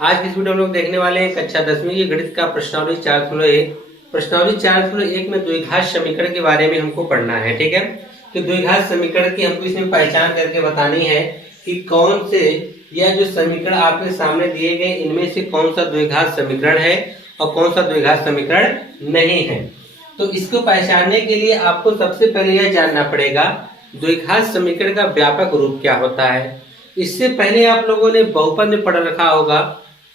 आज की इस वीडियो में लोग देखने वाले हैं कक्षा 10वीं की गणित का प्रश्नावली 4.1। प्रश्नावली 4.1 में द्विघात समीकरण के बारे में हमको पढ़ना है। ठीक है, कि द्विघात समीकरण की हमको इसमें पहचान करके बतानी है कि कौन से यह जो समीकरण आपके सामने दिए गए इनमें से कौन सा द्विघात समीकरण है और कौन सा द्विघात समीकरण नहीं है। तो इसको पहचानने के लिए आपको सबसे पहले यह जानना पड़ेगा द्विघात समीकरण का व्यापक रूप क्या होता है। इससे पहले आप लोगों ने बहुपद में पढ़ रखा होगा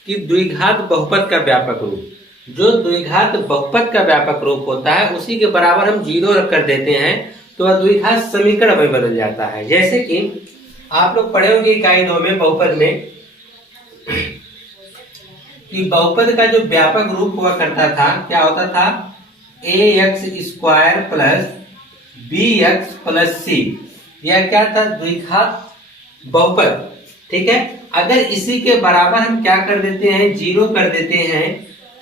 कि द्विघात बहुपद का व्यापक रूप, जो द्विघात बहुपद का व्यापक रूप होता है उसी के बराबर हम जीरो रख कर देते हैं तो वह द्विघात समीकरण में बदल जाता है। जैसे कि आप लोग पढ़े होंगे इकाई 2 में बहुपद में कि बहुपद का जो व्यापक रूप हुआ करता था क्या होता था, ax² plus bx plus c। यह क्या था, द्विघात बहुपद। ठीक है, अगर इसी के बराबर हम क्या कर देते हैं, जीरो कर देते हैं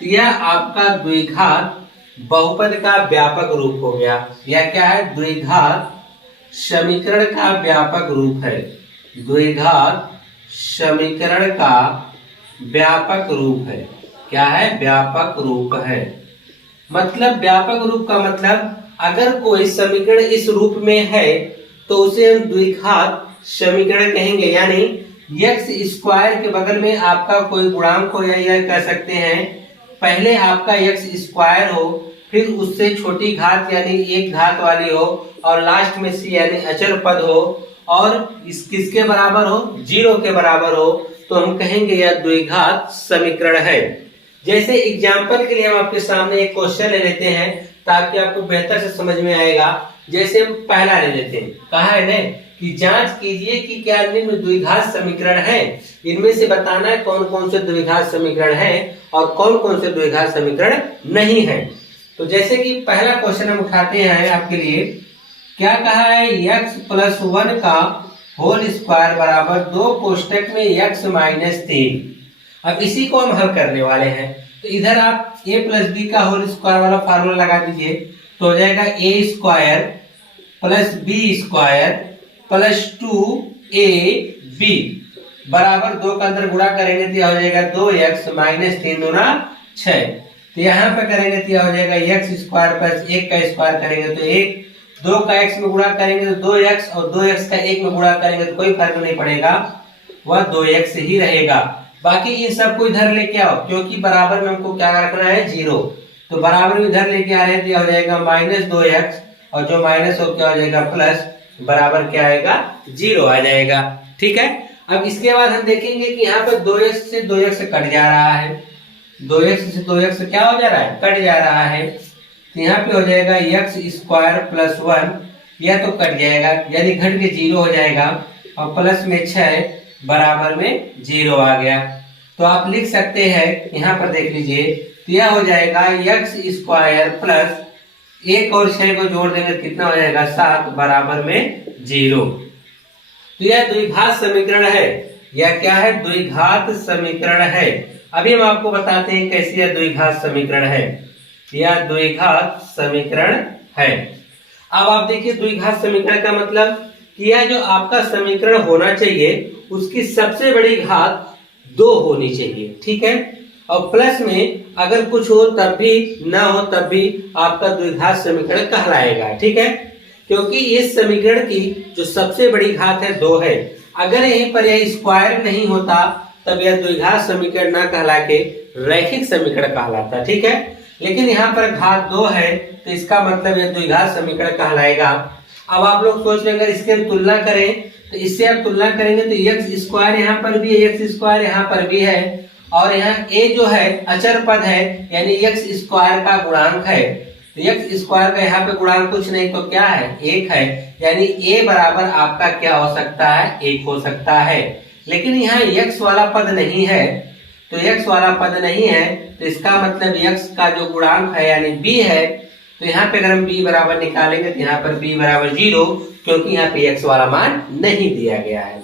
तो यह आपका द्विघात बहुपद का व्यापक रूप हो गया। यह क्या है, द्विघात समीकरण का व्यापक रूप है। द्विघात समीकरण का व्यापक रूप है। क्या है, व्यापक रूप है। मतलब व्यापक रूप का मतलब अगर कोई समीकरण इस रूप में है तो उसे हम द्विघात समीकरण कहेंगे। यानी x² के बगल में आपका कोई गुणांक हो या यह कह सकते हैं पहले आपका x² हो, फिर उससे छोटी घात यानी एक घात वाली हो और लास्ट में c यानी अचर पद हो और इस किसके बराबर हो, जीरो के बराबर हो, तो हम कहेंगे यह द्विघात समीकरण है। जैसे एग्जाम्पल के लिए हम आपके सामने एक क्वेश्चन ले लेते हैं ताकि आपको बेहतर से समझ में आएगा। जैसे हम पहला ले लेते हैं, कहा है ना कि जांच कीजिए कि क्या निम्न द्विघात समीकरण है, इनमें से बताना है कौन कौन से द्विघात समीकरण है और कौन कौन से द्विघात समीकरण नहीं है। तो जैसे कि पहला क्वेश्चन हम उठाते हैं आपके लिए, क्या कहा है, x+1 का होल स्क्वायर बराबर 2 कोष्टक में x-3। अब इसी को हम हल करने वाले हैं तो इधर आप a प्लस बी का होल स्क्वायर वाला फार्मूला लगा दीजिए तो हो जाएगा a² plus b² plus 2ab बराबर 2 का अंदर गुणा करेंगे तो यह हो जाएगा 2x-3 दूना 6। तो यहाँ पे करेंगे तो यह हो जाएगा x² प्लस 1 का स्क्वायर करेंगे तो 1, 2 का x में गुणा करेंगे तो 2x और 2x का 1 में गुणा करेंगे तो कोई फर्क नहीं पड़ेगा, वह 2x ही रहेगा। बाकी इन सबको इधर लेके आओ क्योंकि बराबर में हमको क्या रखना है, जीरो। तो बराबर में इधर लेके आ रहे हैं तो यह हो जाएगा -2x और जो माइनस हो क्या हो जाएगा प्लस, बराबर क्या आएगा, जीरो आ जाएगा। ठीक है, अब इसके बाद हम देखेंगे कि यहाँ पर 2x से 2x कट जा रहा है, 2x से 2x क्या हो जा रहा है, कट जा रहा है। तो यहाँ पे हो जाएगा x² प्लस 1, यह तो कट जाएगा यानी घट के जीरो हो जाएगा और प्लस में 6 बराबर में जीरो आ गया। तो आप लिख सकते हैं यहाँ पर देख लीजिए तो यह हो जाएगा x² प्लस 1 और 6 को जोड़ देंगे कितना हो जाएगा 7 बराबर में जीरो। तो यह द्विघात समीकरण है। यह क्या है, द्विघात समीकरण है। अभी हम आपको बताते हैं कैसे यह द्विघात समीकरण है। यह द्विघात समीकरण है। अब आप देखिए द्विघात समीकरण का मतलब कि यह जो आपका समीकरण होना चाहिए उसकी सबसे बड़ी घात 2 होनी चाहिए। ठीक है, और प्लस में अगर कुछ हो तब भी ना हो तब भी आपका द्विघात समीकरण कहलाएगा। ठीक है, क्योंकि इस समीकरण की जो सबसे बड़ी घात है 2 है। अगर यहीं पर यह स्क्वायर नहीं होता तब यह द्विघात समीकरण ना कहला के रैखिक समीकरण कहलाता। ठीक है, लेकिन यहाँ पर घात 2 है तो इसका मतलब यह द्विघात समीकरण कहलाएगा। अब आप लोग सोच रहे अगर इसके हम तुलना करें तो इससे आप तुलना करेंगे तो x² यहाँ पर भी है, x² यहाँ पर भी है और यहाँ a जो है अचर पद है यानी x² का गुणांक है। तो x² का यहाँ पे गुणांक कुछ नहीं तो क्या है, 1 है, यानी a बराबर आपका क्या हो सकता है, 1 हो सकता है। लेकिन यहाँ x वाला पद नहीं है, तो x वाला पद नहीं है तो इसका मतलब x का जो गुणांक है यानी b है। तो यहाँ पे अगर हम b बराबर निकालेंगे तो यहाँ पर b बराबर 0 क्योंकि यहाँ पे x वाला मान नहीं दिया गया है।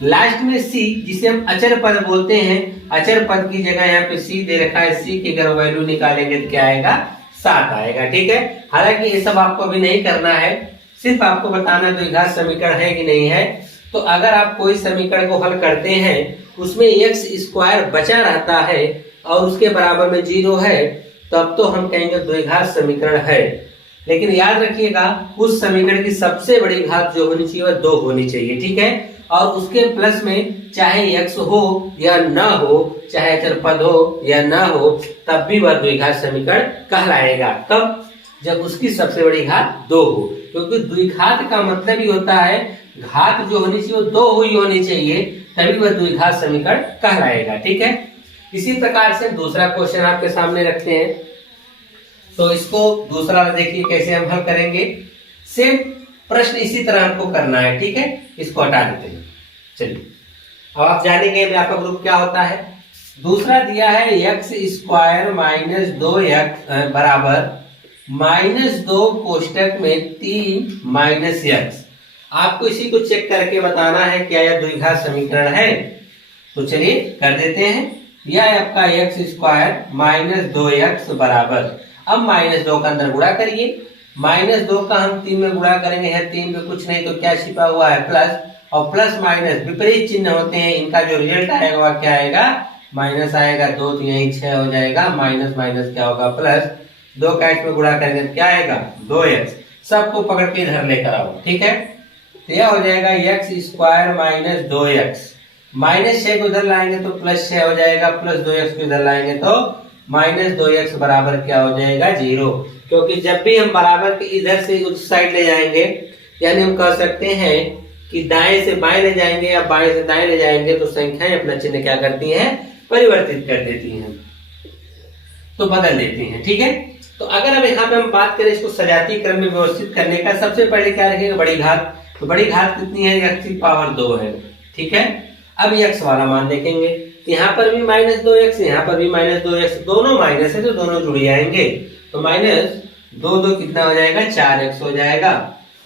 लास्ट में c जिसे हम अचर पद बोलते हैं, अचर पद की जगह यहाँ पे c दे रखा है, c की अगर वैल्यू निकालेंगे तो क्या आएगा, 7 आएगा। ठीक है, हालांकि ये सब आपको अभी नहीं करना है, सिर्फ आपको बताना द्विघात समीकरण है कि नहीं है। तो अगर आप कोई समीकरण को हल करते हैं उसमें एक्स स्क्वायर बचा रहता है और उसके बराबर में 0 है, तब तो हम कहेंगे द्विघात समीकरण है। लेकिन याद रखिएगा उस समीकरण की सबसे बड़ी घात जो होनी चाहिए वह 2 होनी चाहिए, ठीक है। और उसके प्लस में चाहे x हो या ना हो, चाहे अचर पद हो या ना हो, तब भी वह द्विघात समीकरण कहलाएगा। कब? जब उसकी सबसे बड़ी घात 2 हो, क्योंकि द्विघात का मतलब ही होता है घात जो होनी चाहिए वो 2 ही होनी चाहिए, तभी वह द्विघात समीकरण कहलाएगा, ठीक है। इसी प्रकार से दूसरा क्वेश्चन आपके सामने रखते हैं, तो इसको दूसरा देखिए कैसे हम हल करेंगे। सेम प्रश्न इसी तरह हमको करना है, ठीक है। इसको हटा देते हैं। चलिए अब आप जानेंगे व्यापक रूप क्या होता है। दूसरा दिया है एक्स स्क्वायर माइनस 2x बराबर -2 कोष्टक में 3 माइनस एक्स। आपको इसी को चेक करके बताना है क्या यह द्विघात समीकरण है। तो चलिए कर देते हैं। यह आपका एक्स स्क्वायर माइनस 2x बराबर, अब -2 का अंदर गुणा करिए, -2 का हम 3 में गुणा करेंगे, है 3 में कुछ नहीं तो क्या छिपा हुआ है प्लस, और प्लस माइनस विपरीत चिन्ह होते हैं, इनका जो रिजल्ट आएगा वह क्या आएगा, माइनस आएगा। 2 3 यही 6 हो जाएगा, माइनस माइनस क्या होगा प्लस, 2 का x में गुणा करेंगे क्या आएगा 2x। सबको पकड़ के इधर लेकर आओ, ठीक है। तो यह हो जाएगा एक्स स्क्वायर माइनस 2x, -6 को इधर लाएंगे तो प्लस 6 हो जाएगा, प्लस 2x को इधर लाएंगे तो -2x बराबर क्या हो जाएगा 0। क्योंकि जब भी हम बराबर के इधर से उस साइड ले जाएंगे, यानी हम कह सकते हैं कि दाएं से बाएं ले जाएंगे या बाएं से दाएं ले जाएंगे, तो संख्याएं अपना चिन्ह क्या करती हैं, परिवर्तित कर देती हैं, तो बदल देती हैं, ठीक है। तो अगर अब यहाँ पे हम बात करें इसको सजातीय क्रम में व्यवस्थित करने का, सबसे पहले क्या रखेंगे बड़ी घात। तो बड़ी घात कितनी है, x की पावर 2 है, ठीक है। अब x वाला मान देखेंगे, यहाँ पर भी -2x, यहाँ पर भी -2x, दोनों माइनस है तो दोनों जुड़ जाएंगे, तो -2 कितना हो जाएगा 4x हो जाएगा।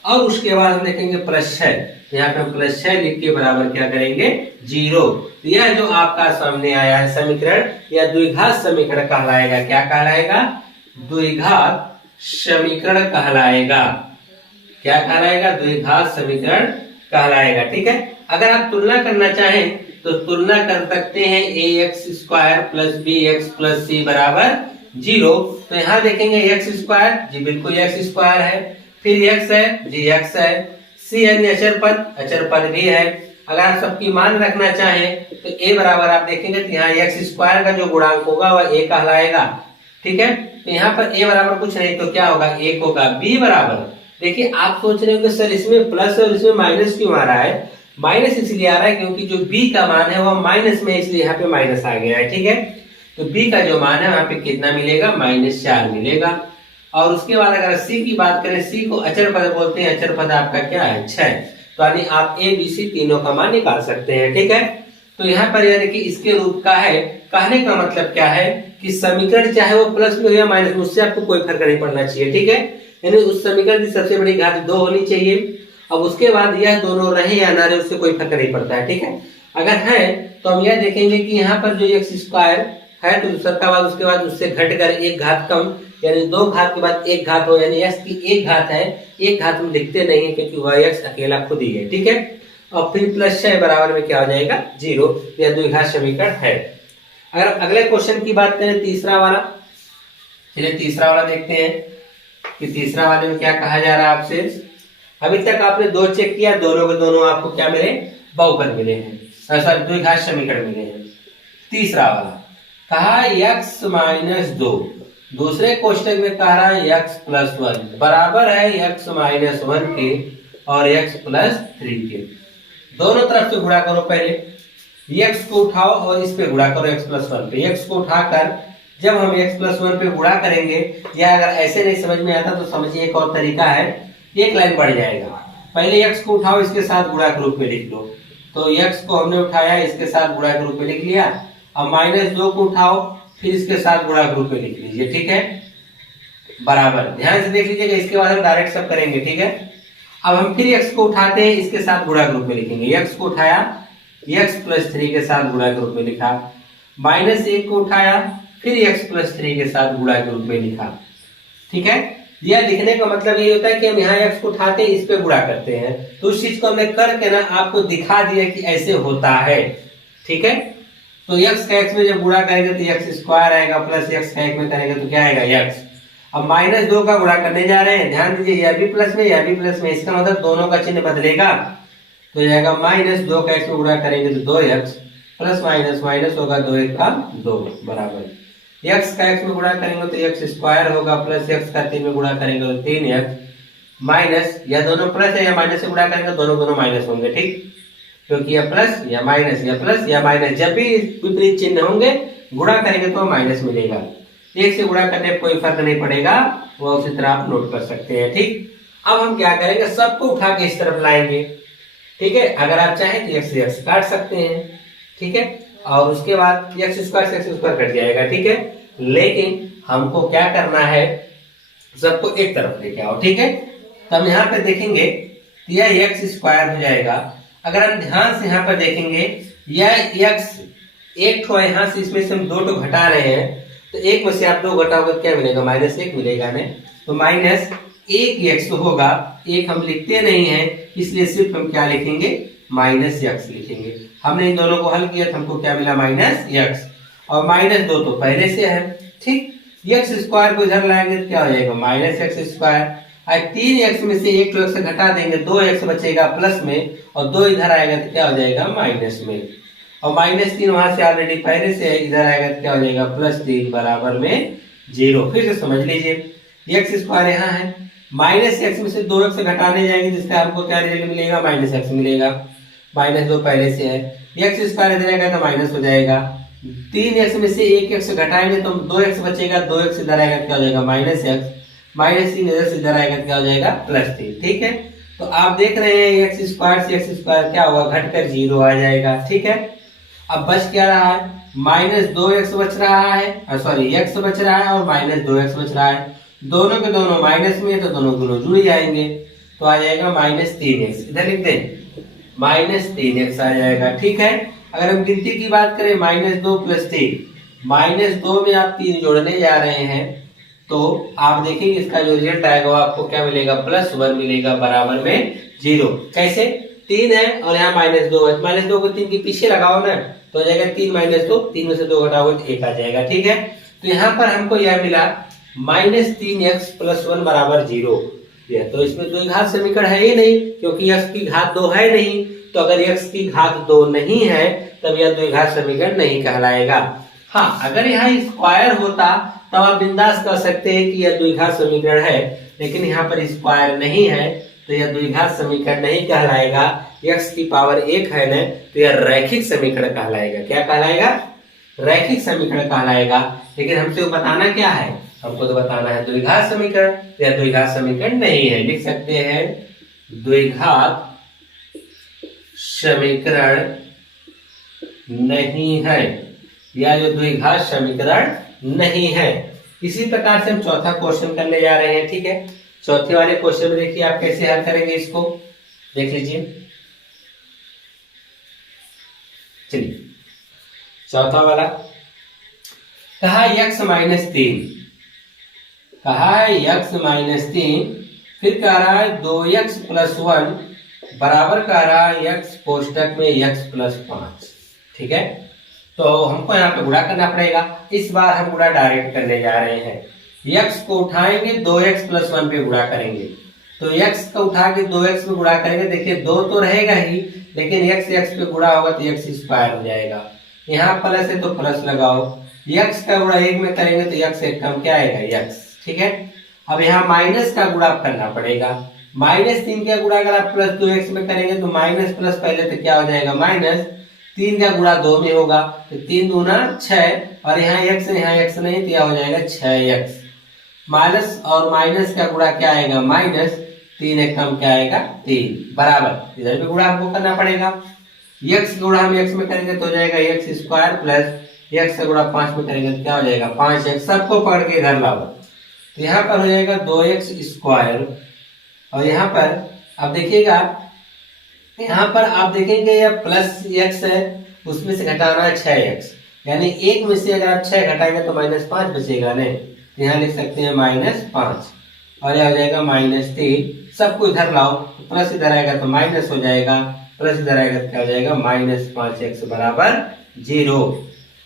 और उसके बाद हम देखेंगे +6, यहाँ पे हम +6 लिख के बराबर क्या करेंगे 0। यह जो आपका सामने आया है समीकरण, यह द्विघात समीकरण कहलाएगा। क्या कहलाएगा, द्विघात समीकरण कहलाएगा। क्या कहलाएगा, द्विघात समीकरण कहलाएगा, ठीक है। अगर आप तुलना करना चाहें तो तुलना कर सकते हैं ax square plus bx plus c बराबर 0। तो यहाँ देखेंगे एक्स स्क्वायर, जी बिल्कुल एक्स स्क्वायर है, फिर x है, जी x है, c यानी अचर पद भी है। अगर आप सबकी मान रखना चाहें तो a बराबर आप देखेंगे तो यहाँ एक्स स्क्वायर का जो गुणांक होगा वह a कहलाएगा, ठीक है। तो यहाँ पर a बराबर कुछ नहीं तो क्या होगा 1 होगा। b बराबर, देखिए आप सोच रहे हो कि सर इसमें प्लस और इसमें माइनस क्यों आ रहा है, माइनस इसलिए आ रहा है क्योंकि जो b का मान है वह माइनस में, इसलिए यहाँ पे माइनस आ गया है, ठीक है। तो b का जो मान है वहाँ पे कितना मिलेगा, -4 मिलेगा। और उसके बाद अगर c की बात करें, c को अचर पद बोलते हैं, अचर पद आपका क्या है 6, तो यानी आप a b c तीनों का मान निकाल सकते हैं, ठीक है। तो यहाँ पर यह देखिए इसके रूप का है, कहने का मतलब क्या है कि समीकरण चाहे वो प्लस में हो या माइनस में, उससे आपको कोई फर्क नहीं पड़ना चाहिए, ठीक है। यानी उस समीकरण की सबसे बड़ी घात 2 होनी चाहिए। अब उसके बाद यह दोनों रहे या ना रहे उससे कोई फर्क नहीं पड़ता है, ठीक है। अगर है तो हम यह देखेंगे कि यहाँ पर जो एक्स स्क्वायर है तो दूसरा का बाद उसके बाद उससे घटकर एक घात कम, यानी 2 घात के बाद एक घात हो, यानी x की एक घात है, एक घात हम लिखते नहीं है क्योंकि वह x अकेला खुद ही है, ठीक है। और फिर +6 बराबर में क्या हो जाएगा 0। यह द्विघात समीकरण है। अगर अगले क्वेश्चन की बात करें तीसरा वाला, चलिए तीसरा वाला देखते हैं कि तीसरा वाले में क्या कहा जा रहा है आपसे। अभी तक आपने 2 चेक किया, दोनों के दोनों आपको क्या मिले, बहुपद मिले हैं, सॉरी द्विघात समीकरण मिले हैं। तीसरा वाला कहा x - 2, दूसरे कोष्टक में कह रहा है x+1 बराबर है x-1 के और x+3 के। दोनों तरफ से गुणा करो, पहले x को उठाओ और इस पे गुणा करो x+1 पे। x को उठाकर जब हम x+1 पे गुणा करेंगे, या अगर ऐसे नहीं समझ में आता तो समझिए एक और तरीका है, एक लाइन बढ़ जाएगा। पहले x को उठाओ, इसके साथ गुणा के रूप में लिख लो, तो x को हमने उठाया इसके साथ गुणा के रूप में लिख लिया। अब -2 को उठाओ, फिर इसके साथ गुणा के रूप में लिख लीजिए, ठीक है, बराबर। ध्यान से देख लीजिएगा, इसके बाद हम डायरेक्ट सब करेंगे, ठीक है। अब हम फिर x को उठाते हैं, इसके साथ गुणा के रूप में लिखेंगे। x को उठाया, x+3 के साथ गुणा के रूप में लिखा, -1 को उठाया, फिर x+3 के साथ गुणा के रूप में लिखा, ठीक है। यह लिखने का मतलब ये होता है कि हम यहाँ x को उठाते हैं, इस पे गुणा करते हैं, तो उस चीज को हमने करके ना आपको दिखा दिया कि ऐसे होता है, ठीक है। तो x का x में जब गुणा करेंगे तो x स्क्वायर आएगा, प्लस x का x में करेंगे तो क्या आएगा x। अब -2 का गुणा करने जा रहे हैं, ध्यान दीजिए यह भी प्लस में यह भी प्लस में, इसका मतलब दोनों का चिन्ह बदलेगा। तो जाएगा -2 का x में गुणा करेंगे तो 2x, प्लस माइनस माइनस होगा 2 1 का 2 बराबर, x का x में गुणा करेंगे तो x स्क्वायर होगा, प्लस x का 3 में गुणा करेंगे तो 3x, माइनस यह दोनों प्लस है या माइनस से गुणा करेंगे दोनों माइनस होंगे, ठीक, क्योंकि यह प्लस या माइनस या प्लस या माइनस, जब भी विपरीत चिन्ह होंगे गुणा करेंगे तो माइनस मिलेगा। एक से गुणा करने कोई फर्क नहीं पड़ेगा, वो उसी तरह आप नोट कर सकते हैं, ठीक। अब हम क्या करेंगे, सबको उठा के इस तरफ लाएंगे, ठीक है। अगर आप चाहें तो x से x काट सकते हैं, ठीक है, और उसके बाद x स्क्वायर से x स्क्वायर कट जाएगा, ठीक है। लेकिन हमको क्या करना है, सबको एक तरफ लेके आओ, ठीक है। तो हम यहाँ पे देखेंगे यह x स्क्वायर हो जाएगा। अगर हम ध्यान से यहाँ पर देखेंगे यह x एक ठो यहाँ से, इसमें से हम 2 ठो घटा रहे हैं, तो एक में से आप 2 घटाओगे क्या मिलेगा, -1 मिलेगा ना। तो -1x होगा, एक हम लिखते नहीं है इसलिए सिर्फ हम क्या लिखेंगे, -x लिखेंगे। हमने इन दोनों को हल किया तो हमको क्या मिला, -x, और -2 तो पहले से है, ठीक। x स्क्वायर को इधर लाएंगे तो क्या हो जाएगा, -x स्क्वायर, और 3x में से एक तो x घटा देंगे, 2x बचेगा प्लस में, और 2 इधर आएगा तो क्या हो जाएगा, माइनस में, और -3 वहां से ऑलरेडी पहले से है, इधर आएगा तो क्या हो जाएगा, +3 बराबर में 0। फिर से समझ लीजिए, x स्क्वायर यहाँ है, -x में से 2x घटाने जाएंगे जिसका हमको क्या रिजल्ट मिलेगा, -x मिलेगा, -2 पहले से है, x स्क्वायर इधर आएगा तो माइनस हो जाएगा, 3x में से 1x घटाएंगे तो 2x बचेगा, 2x इधर आएगा क्या हो जाएगा, -x, -3 इधर से इधर आएगा क्या हो जाएगा, +3, ठीक है। तो आप देख रहे हैं x स्क्वायर से x स्क्वायर क्या होगा, घटकर 0 आ जाएगा, ठीक है। अब बच क्या रहा है, -2x बच रहा है, सॉरी x बच रहा है और -2x बच रहा है, दोनों के दोनों माइनस में, तो दोनों जुड़ जाएंगे, तो आ जाएगा -3x, इधर लिख दें -3x आ जाएगा, ठीक है। अगर हम गिनती की बात करें, -2 + 3, -2 में आप 3 जोड़ने जा रहे हैं तो आप देखेंगे इसका जो रिजल्ट आएगा वो आपको क्या मिलेगा, +1 मिलेगा बराबर में 0। कैसे, 3 है और यहाँ -2 है, -2 को 3 के पीछे लगाओ ना, तो हो जाएगा 3 - 2, 3 में से 2 घटाओगे तो 1 आ जाएगा, ठीक है। तो यहाँ पर हमको यह मिला -3x + 1 बराबर 0। तो इसमें द्विघात समीकरण है ही नहीं, क्योंकि x की घात 2 है नहीं, तो अगर x की घात 2 नहीं है तब यह द्विघात समीकरण नहीं कहलाएगा। हाँ, अगर यहाँ स्क्वायर होता तब आप बिंदास कर सकते हैं कि यह द्विघात समीकरण है, लेकिन यहाँ पर स्क्वायर नहीं है तो यह द्विघात समीकरण नहीं कहलाएगा। x की पावर 1 है ना, तो यह रैखिक समीकरण कहलाएगा। क्या कहलाएगा, रैखिक समीकरण कहलाएगा। लेकिन हमसे बताना क्या है, हमको तो बताना है द्विघात समीकरण, तो यह द्विघात समीकरण नहीं है। लिख सकते हैं द्विघात समीकरण नहीं है, या जो द्विघात समीकरण नहीं है। इसी प्रकार से हम चौथा क्वेश्चन करने जा रहे हैं, ठीक है। चौथे वाले क्वेश्चन में देखिए आप कैसे हल करेंगे, इसको देख लीजिए। चलिए, चौथा वाला कहा x -3, कहा है x -3, फिर कह रहा है 2x + 1 बराबर कह रहा है x कोष्टक में x + 5, ठीक है। तो हमको यहाँ पे गुणा करना पड़ेगा। इस बार हम गुणा डायरेक्ट करने जा रहे हैं। x को उठाएंगे 2x + 1 पे गुणा करेंगे, तो x को उठा के 2x पे गुणा करेंगे, देखिए 2 तो रहेगा ही, लेकिन x पे गुणा होगा तो x स्क्वायर हो जाएगा। यहाँ प्लस है तो प्लस लगाओ, x का गुणा 1 में करेंगे तो x एक कम क्या आएगा, x, ठीक है। अब यहाँ माइनस का गुणा करना पड़ेगा, -3 का गुणा अगर आप +2x में करेंगे तो माइनस प्लस पहले तो क्या हो जाएगा, -3 का गुणा 2 में होगा, तो 3 दूना 6, और यहाँ x नहीं तो यह हो जाएगा 6x, माइनस और माइनस का गुणा क्या आएगा, -3 एक कम क्या आएगा, 3 बराबर, इधर भी गुणा हमको करना पड़ेगा। x गुणा हम x में करेंगे तो हो जाएगा x स्क्वायर प्लस x का गुणा 5 में करेंगे तो क्या हो जाएगा, 5x, सबको पकड़ के इधर लाओ, तो यहाँ पर हो जाएगा 2x स्क्वायर, और यहाँ पर अब देखिएगा, यहाँ पर आप देखेंगे यह +x है, उसमें से घटाना है 6x, यानी 1 में से अगर आप 6 घटाएंगे तो -5 बचेगा ने, यहाँ लिख सकते हैं -5, और यह हो जाएगा -3, सबको इधर लाओ, तो प्लस इधर आएगा तो माइनस हो जाएगा, प्लस इधर आएगा क्या हो जाएगा -5x बराबर 0।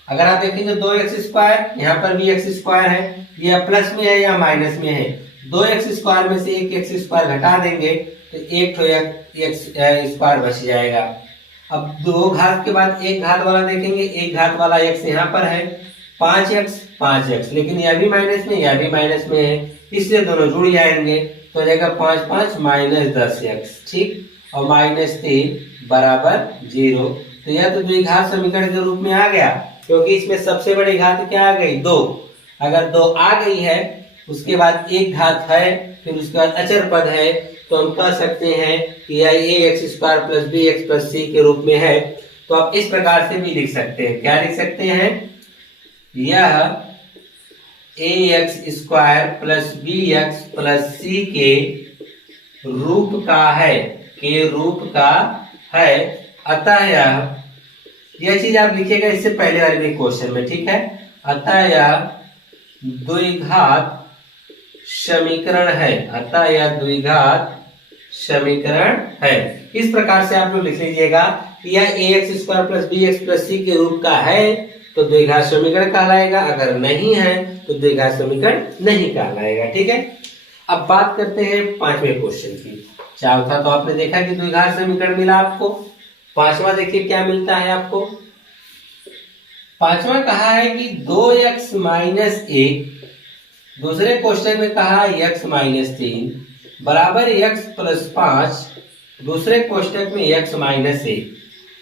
अगर आप देखेंगे 2x², यहाँ पर भी x² है, ये प्लस में है या माइनस में है। 2x² में से एक x² घटा देंगे तो एक तो x² बच जाएगा। अब दो घात के बाद एक घात वाला देखेंगे, एक घात वाला x यहाँ पर है 5x, लेकिन यह भी माइनस में, यह भी माइनस में है, इसलिए दोनों जुड़ जाएंगे तो हो जाएगा 5 5 -10x, ठीक, और -3 बराबर 0। तो यह तो द्विघात समीकरण के रूप में आ गया, क्योंकि इसमें सबसे बड़ी घात क्या आ गई 2। अगर 2 आ गई है, उसके बाद एक घात है, फिर उसके बाद अचर पद है, तो हम कह सकते हैं कि यह ax² + bx + c के रूप में है। तो आप इस प्रकार से भी लिख सकते हैं, क्या लिख सकते हैं, यह ax² + bx + c के रूप का है, अतः यह चीज आप लिखिएगा इससे पहले वाले क्वेश्चन में, ठीक है। अतः यह द्विघात समीकरण है, इस प्रकार से आप लोग लिख लीजिएगा कि यह ax² + bx + c के रूप का है तो द्विघात समीकरण कहलाएगा, अगर नहीं है तो द्विघात समीकरण नहीं कहलाएगा, ठीक है। अब बात करते हैं पांचवें क्वेश्चन की। चौथा तो आपने देखा कि द्विघात समीकरण मिला आपको, पांचवा देखिए क्या मिलता है आपको। पांचवा कहा है कि 2x - 1, दूसरे क्वेश्चन में कहा x - 3 बराबर x + 5, दूसरे क्वेश्चन में x - 1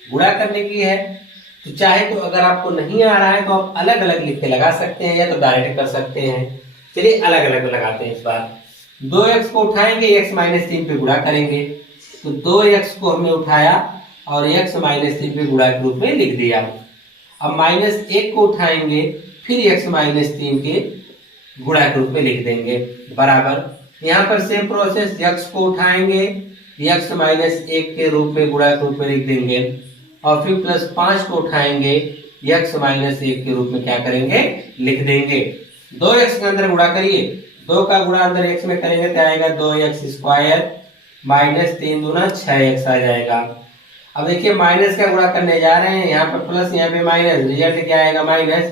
गुणा करने की है। तो चाहे तो अगर आपको नहीं आ रहा है तो आप अलग अलग लिख के लगा सकते हैं, या तो डायरेक्ट कर सकते हैं। चलिए अलग अलग लगाते हैं इस बार। 2x को उठाएंगे, x - 3 पे गुणा करेंगे, तो 2x को हमने उठाया और x - 3 पे गुणा के रूप में लिख दिया। अब -1 को उठाएंगे, फिर x - 3 के गुणा के रूप में लिख देंगे, बराबर। यहाँ पर सेम प्रोसेस, x को उठाएंगे, x - 1 के रूप में गुणा के रूप में लिख देंगे, और फिर +5 को उठाएंगे, x - 1 के रूप में क्या करेंगे, लिख देंगे। 2x के अंदर गुणा करिए, 2 का गुणा अंदर x में करेंगे तो आएगा 2x² -3 दूना 6x आ जाएगा। अब देखिए माइनस का गुणा करने जा रहे हैं, यहाँ पर प्लस, यहाँ पे माइनस, रिजल्ट क्या आएगा माइनस।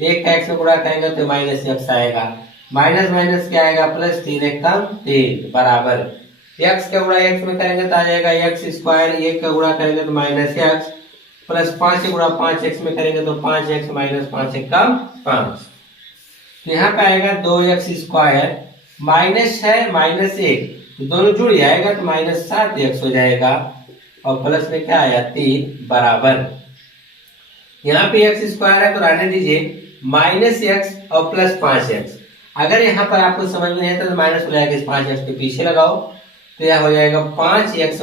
1 का x में गुणा करेंगे तो -x आएगा, माइनस माइनस क्या आएगा प्लस, 3 1 कम 3 बराबर। x का गुणा x में करेंगे तो आ जाएगा x², 1 का गुणा करेंगे तो -x, प्लस 5 का गुणा 5x में करेंगे तो 5x -5 1 कम 5। तो यहाँ पे आएगा 2x², माइनस है -1, तो दोनों जुड़ जाएगा तो -7x हो जाएगा, और प्लस में क्या आया 3 बराबर। यहाँ पे x² है तो रहने दीजिए, -x और +5x। अगर यहाँ पर आपको समझ में नहीं आता तो माइनस हो जाएगा, इस 5x के पीछे लगाओ तो यह हो जाएगा 5x -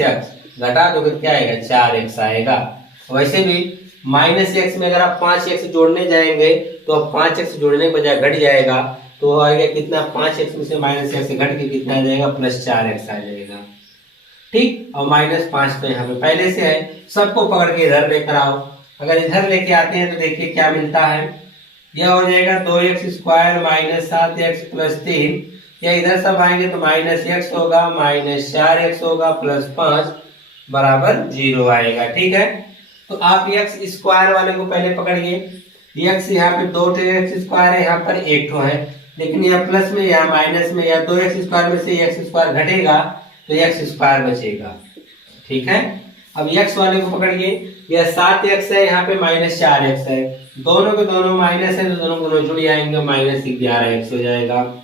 x, घटा दोगे तो क्या आएगा 4x आएगा। वैसे भी -x में अगर आप 5x जोड़ने जाएंगे तो अब 5x जोड़ने के बजाय घट जाएगा, तो आएगा कितना, 5x में से -x घट के कितना आ जाएगा, +4x आ जाएगा, ठीक। और -5 तो यहाँ पे पहले से है, सबको पकड़ के इधर लेकर आओ। अगर इधर लेके आते हैं तो देखिए क्या मिलता है, यह हो जाएगा 2x² -7x + 3, या इधर सब आएंगे तो -x होगा, -4x होगा, +5 बराबर 0 आएगा, ठीक है। तो आप x² वाले को पहले पकड़िए, x यहाँ पे 2x² है, यहाँ पर 1 है, लेकिन यह प्लस में या माइनस में या 2x² में से x² घटेगा तो x² बचेगा, ठीक है। अब x वाले को पकड़िए, यह 7x है, यहाँ पे -4x है, दोनों के दोनों माइनस है तो दोनों जुड़ जाएंगे, -11x हो जाएगा।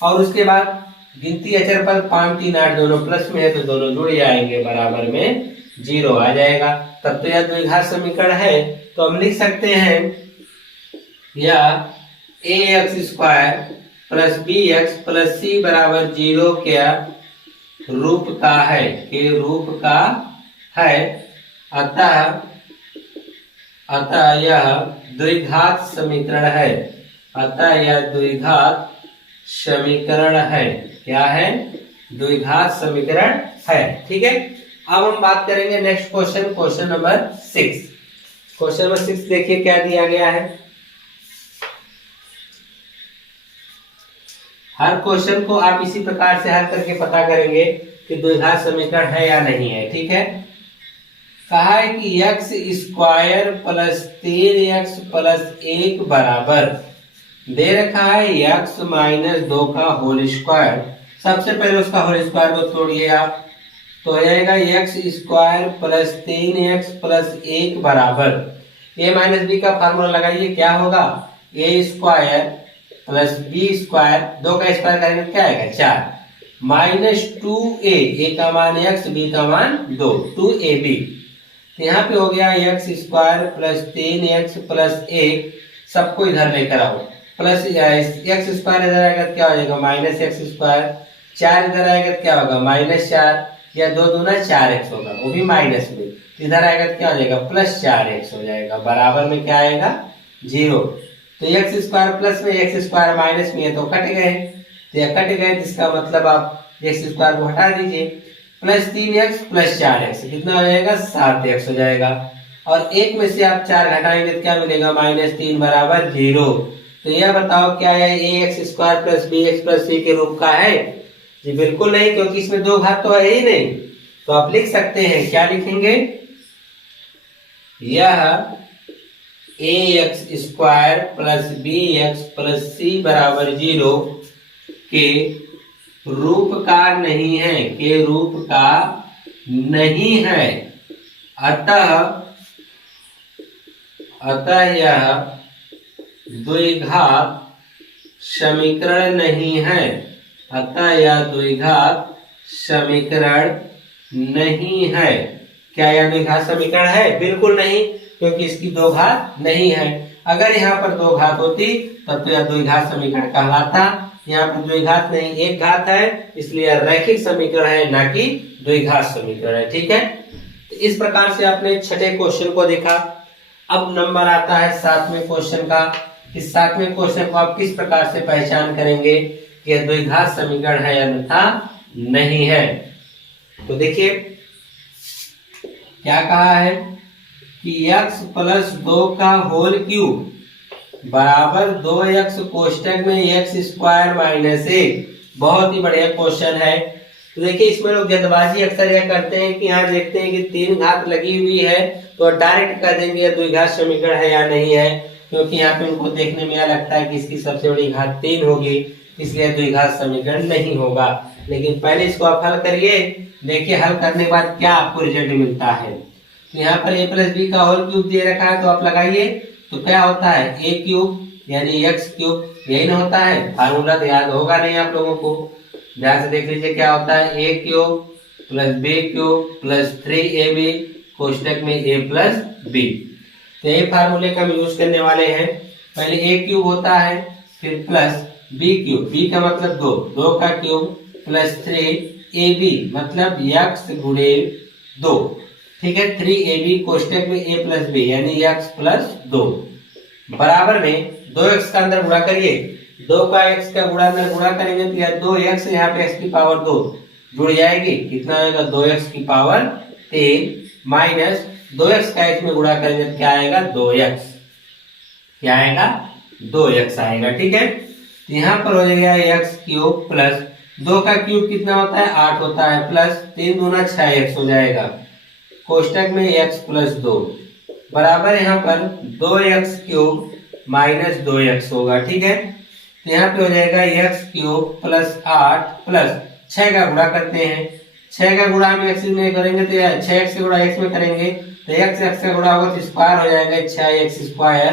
और उसके बाद गिनती अचर पद 5 3 8 दोनों प्लस में है तो दोनों जुड़ जाएंगे, बराबर में 0 आ जाएगा। तब तो यह द्विघात समीकरण है, तो हम लिख सकते हैं यह ax² + bx + c बराबर 0 के रूप का है, अतः यह द्विघात समीकरण है, क्या है, द्विघात समीकरण है, ठीक है। अब हम बात करेंगे next question number 6। Question number 6 देखिए क्या दिया गया है। हर क्वेश्चन को आप इसी प्रकार से हल करके पता करेंगे कि द्विघात समीकरण है या नहीं है, ठीक है। कहा है कि x square plus 3x plus 1 बराबर दे रखा है x माइनस 2 का होल स्क्वायर। सबसे पहले उसका होल स्क्वायर को तोड़िए आप, तो हो जाएगा x square plus 3x plus 1 बराबर a माइनस बी का फार्मूला लगाइए, क्या होगा a square plus b square, 2 का स्क्वायर करेंगे क्या आएगा 4 माइनस 2a, a का मान x b का मान 2, 2ab। तो यहाँ पे हो गया x square plus 3x plus 1, सबको इधर लेकर आओ, प्लस एक्स स्क्वायर इधर आएगा क्या हो जाएगा माइनस एक्स स्क्वायर, 4 इधर आएगा क्या होगा माइनस 4, या 2 दूना 4x होगा वो भी माइनस में, इधर आएगा क्या हो जाएगा प्लस 4x हो जाएगा, बराबर में क्या आएगा 0। तो एक्स स्क्वायर प्लस में एक्स स्क्वायर माइनस में है तो कट गए, तो यह कट गए, जिसका मतलब आप एक्स स्क्वायर को हटा दीजिए, प्लस 3x प्लस 4x कितना हो जाएगा 7x हो जाएगा, और एक में से आप 4 घटाएंगे तो क्या मिलेगा माइनस 3 बराबर 0। तो यह बताओ क्या है a x square plus b x plus c के रूप का है? जी बिल्कुल नहीं, क्योंकि इसमें 2 घात तो है ही नहीं। तो आप लिख सकते हैं, क्या लिखेंगे, यह a x square plus b x plus c बराबर 0 के रूप का नहीं है, के रूप का नहीं है, अतः यह द्विघात समीकरण नहीं है, अतः यह द्विघात समीकरण नहीं है। क्या यह द्विघात समीकरण है? बिल्कुल नहीं, क्योंकि इसकी 2 घात नहीं है। अगर यहाँ पर 2 घात होती तब तो यह द्विघात समीकरण कहलाता, यहाँ पर द्विघात नहीं 1 घात है, इसलिए रैखिक समीकरण है, ना कि द्विघात समीकरण है। ठीक है, तो इस प्रकार से आपने छठे क्वेश्चन को देखा। अब नंबर आता है 7वें क्वेश्चन का। इस 7वें क्वेश्चन को आप किस प्रकार से पहचान करेंगे कि यह द्विघात समीकरण है अन्यथा नहीं है? तो देखिए क्या कहा है कि x प्लस 2 का होल क्यूब बराबर 2x कोष्टक में एक्स स्क्वायर माइनस 1। बहुत ही बढ़िया क्वेश्चन है। तो देखिए इसमें लोग जल्दबाजी अक्सर यह करते हैं कि यहाँ देखते हैं कि 3 घात लगी हुई है तो डायरेक्ट कर देंगे यह द्विघात समीकरण है या नहीं है, क्योंकि यहाँ पे उनको देखने में यह लगता है कि इसकी सबसे बड़ी घात 3 होगी, इसलिए द्विघात समीकरण नहीं होगा। लेकिन पहले इसको आप हल करिए, देखिए हल करने के बाद क्या आपको रिजल्ट मिलता है। तो यहाँ पर a प्लस बी का होल क्यूब दे रखा है, तो आप लगाइए, तो क्या होता है a क्यूब यानी x क्यूब, यही ना होता है। फार्मूला तो याद होगा नहीं आप लोगों को, ध्यान से देख लीजिए क्या होता है, a cube plus b cube plus 3ab कोष्टक में a प्लस b। तो ये फार्मूले का हम यूज करने वाले हैं। पहले a क्यूब होता है, फिर प्लस b क्यूब, b का मतलब 2, 2 का क्यूब प्लस 3ab मतलब x गुणे 2। ठीक है, 3ab कोष्टक में a प्लस b यानी x प्लस 2 बराबर में 2x का अंदर गुणा करिए, 2 का x का गुणा अंदर गुणा करेंगे तो यह 2x यहाँ पे x की पावर 2 जुड़ जाएगी, कितना आएगा 2x की पावर 3 माइनस 2x का x में गुणा करेंगे तो क्या आएगा 2x, क्या आएगा 2x आएगा। ठीक है, तो यहाँ पर हो जाएगा x क्यूब प्लस 2 का क्यूब कितना होता है 8 होता है, प्लस 3 दूना 6x हो जाएगा कोष्टक में x प्लस 2 बराबर यहाँ पर 2x क्यूब माइनस 2x होगा। ठीक है, तो यहाँ पे हो जाएगा x क्यूब प्लस 8 प्लस 6 का गुणा करते हैं, 6 का गुणा हम x में करेंगे तो 6x का गुणा x में करेंगे तो x का गुणा होगा तो स्क्वायर हो जाएगा 6x स्क्वायर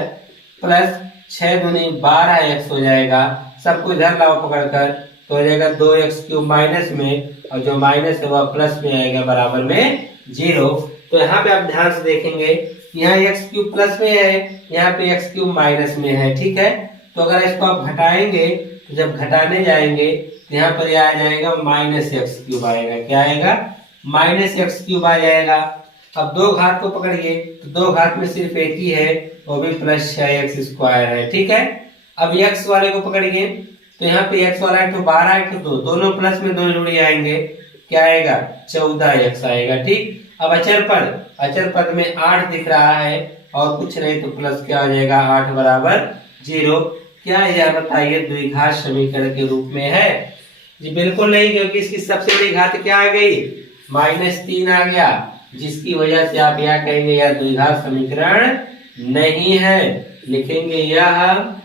प्लस 6 दूनी 12x हो जाएगा। सबको इधर लाओ पकड़कर, तो हो जाएगा 2x क्यूब माइनस में और जो माइनस है वह प्लस में आएगा बराबर में 0। तो यहाँ पे आप ध्यान से देखेंगे यहाँ x क्यूब प्लस में है, यहाँ पे x क्यूब माइनस में है। ठीक है, तो अगर इसको आप घटाएंगे तो जब घटाने जाएंगे तो यहाँ पर यह आ जाएगा माइनस एक्स क्यूब आएगा, क्या आएगा माइनस एक्स क्यूब आ जाएगा। अब 2 घात को पकड़िए तो 2 घात में सिर्फ एक ही है, वो भी प्लस 6x स्क्वायर है। ठीक है, अब x वाले को पकड़िए तो यहाँ पे x वाला है तो 12 है तो 2, दोनों प्लस में 2 जुड़ जाएंगे, क्या आएगा 14x आएगा। ठीक, अब अचर पद में 8 दिख रहा है और कुछ नहीं तो प्लस क्या हो जाएगा 8 बराबर 0। क्या यह बताइए द्विघात समीकरण के रूप में है? जी बिल्कुल नहीं, क्योंकि इसकी सबसे बड़ी घात क्या आ गई -3 आ गया, जिसकी वजह से आप यह कहेंगे यह द्विघात समीकरण नहीं है। लिखेंगे यह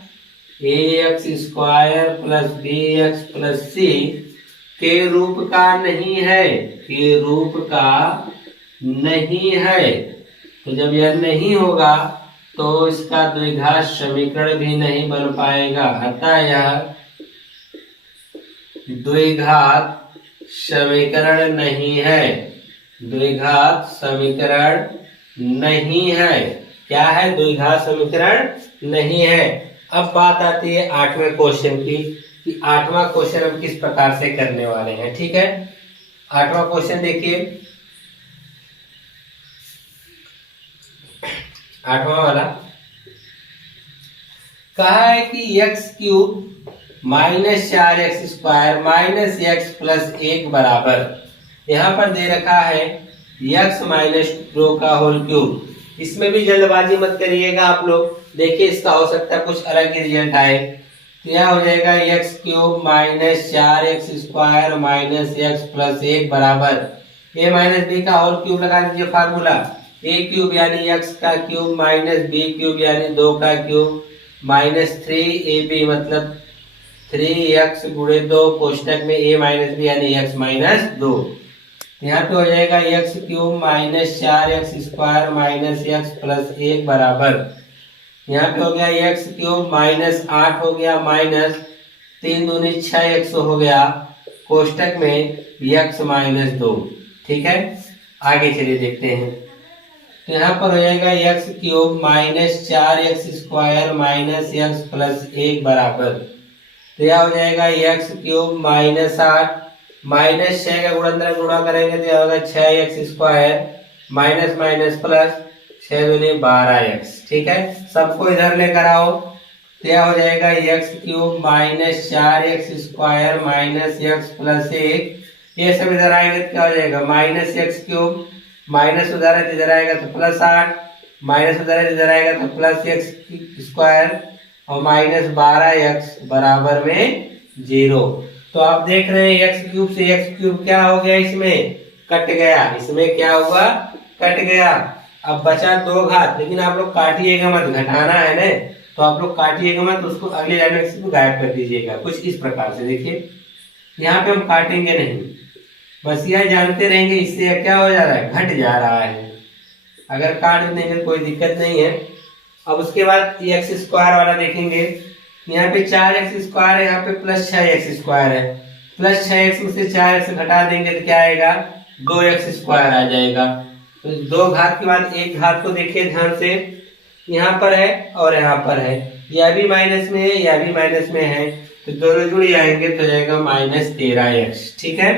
ax square plus bx plus c के रूप का नहीं है, के रूप का नहीं है। तो जब यह नहीं होगा तो इसका द्विघात समीकरण भी नहीं बन पाएगा, अतः यह द्विघात समीकरण नहीं है, द्विघात समीकरण नहीं है। क्या है? द्विघात समीकरण नहीं है। अब बात आती है 8वें क्वेश्चन की, कि 8वां क्वेश्चन हम किस प्रकार से करने वाले हैं। ठीक है, 8वां क्वेश्चन देखिए, 8वां वाला कहा है कि x cube minus 4x square minus x plus 1 बराबर, यहाँ पर दे रखा है x माइनस 2 का होल क्यूब। इसमें भी जल्दबाजी मत करिएगा आप लोग, देखिए इसका हो सकता है कुछ अलग ही रिजल्ट आए। तो यह हो जाएगा x cube minus 4x square minus x plus 1 बराबर a माइनस b का होल क्यूब लगा दीजिए फार्मूला, a क्यूब यानी x का क्यूब माइनस b क्यूब यानी 2 का क्यूब माइनस 3ab मतलब 3x गुणे 2 कोष्टक में a माइनस b यानी x माइनस 2। यहाँ पे हो जाएगा x cube minus 4x square minus x plus 1 बराबर, यहाँ पे हो गया x क्यूब माइनस 8 हो गया माइनस 3 दूनी 6x हो गया कोष्टक में x माइनस 2। ठीक है, आगे चलिए देखते हैं। तो यहाँ पर हो जाएगा x cube minus 4x square minus x plus 1 बराबर, तो यह हो जाएगा x क्यूब माइनस 8 माइनस 6 का गुणनखंड गुणा करेंगे तो यह होगा 6x square minus minus plus 6 दूनी 12x। ठीक है, सबको इधर लेकर आओ, तो यह हो जाएगा x cube minus 4x square minus x plus 1, ये सब इधर आएंगे तो क्या हो जाएगा माइनस x क्यूब, माइनस उधर है इधर आएगा तो प्लस 8, माइनस उधर है इधर आएगा तो प्लस x स्क्वायर और माइनस 12x बराबर में 0। तो आप देख रहे हैं x क्यूब से x क्यूब क्या हो गया, इसमें कट गया, इसमें क्या हुआ, कट गया। अब बचा 2 घात, लेकिन आप लोग काटिएगा मत, घटाना है ना, तो आप लोग काटिएगा मत, उसको अगले लाइन में इसको गायब कर दीजिएगा कुछ इस प्रकार से। देखिए यहाँ पे हम काटेंगे नहीं, बस यह जानते रहेंगे इससे क्या हो जा रहा है, घट जा रहा है। अगर काट देंगे कोई दिक्कत नहीं है। अब उसके बाद x स्क्वायर वाला देखेंगे, यहाँ पे 4x स्क्वायर है, यहाँ पे प्लस 6x स्क्वायर है, प्लस 6x में से 4x घटा देंगे तो क्या आएगा 2x स्क्वायर आ जाएगा। तो 2 घात के बाद 1 घात को देखिए ध्यान से, यहाँ पर है और यहाँ पर है, यह भी माइनस में है यह भी माइनस में है, तो दोनों जुड़ जाएंगे तो जाएगा माइनस 13x। ठीक है,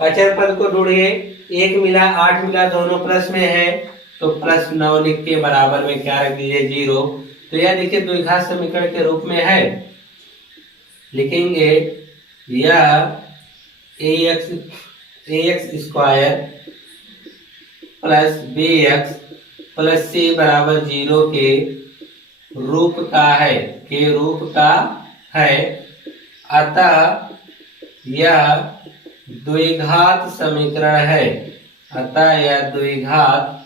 अचर पद को ढूंढिए, 1 मिला 8 मिला दोनों प्लस में है तो प्लस 9 लिख के बराबर में क्या रख दीजिए 0। तो यह देखिए द्विघात समीकरण के रूप में है, लिखेंगे यह ax square plus bx plus c बराबर 0 के रूप का है, के रूप का है, अतः यह द्विघात समीकरण है, अतः यह द्विघात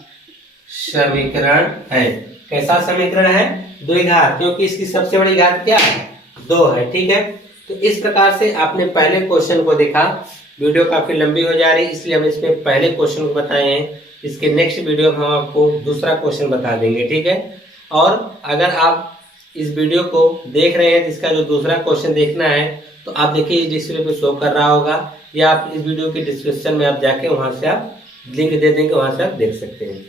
समीकरण है। कैसा समीकरण है, द्विघात, क्योंकि इसकी सबसे बड़ी घात क्या है 2 है। ठीक है, तो इस प्रकार से आपने पहले क्वेश्चन को देखा। वीडियो काफी लंबी हो जा रही है इसलिए हम इसमें पहले क्वेश्चन को बताए हैं, इसके नेक्स्ट वीडियो में हम आपको दूसरा क्वेश्चन बता देंगे। ठीक है, और अगर आप इस वीडियो को देख रहे हैं जिसका जो दूसरा क्वेश्चन देखना है तो आप देखिए इस डिस्प्ले पे शो कर रहा होगा, या आप इस वीडियो के डिस्क्रिप्शन में आप जाके वहां से आप लिंक दे देंगे, वहां से आप देख सकते हैं।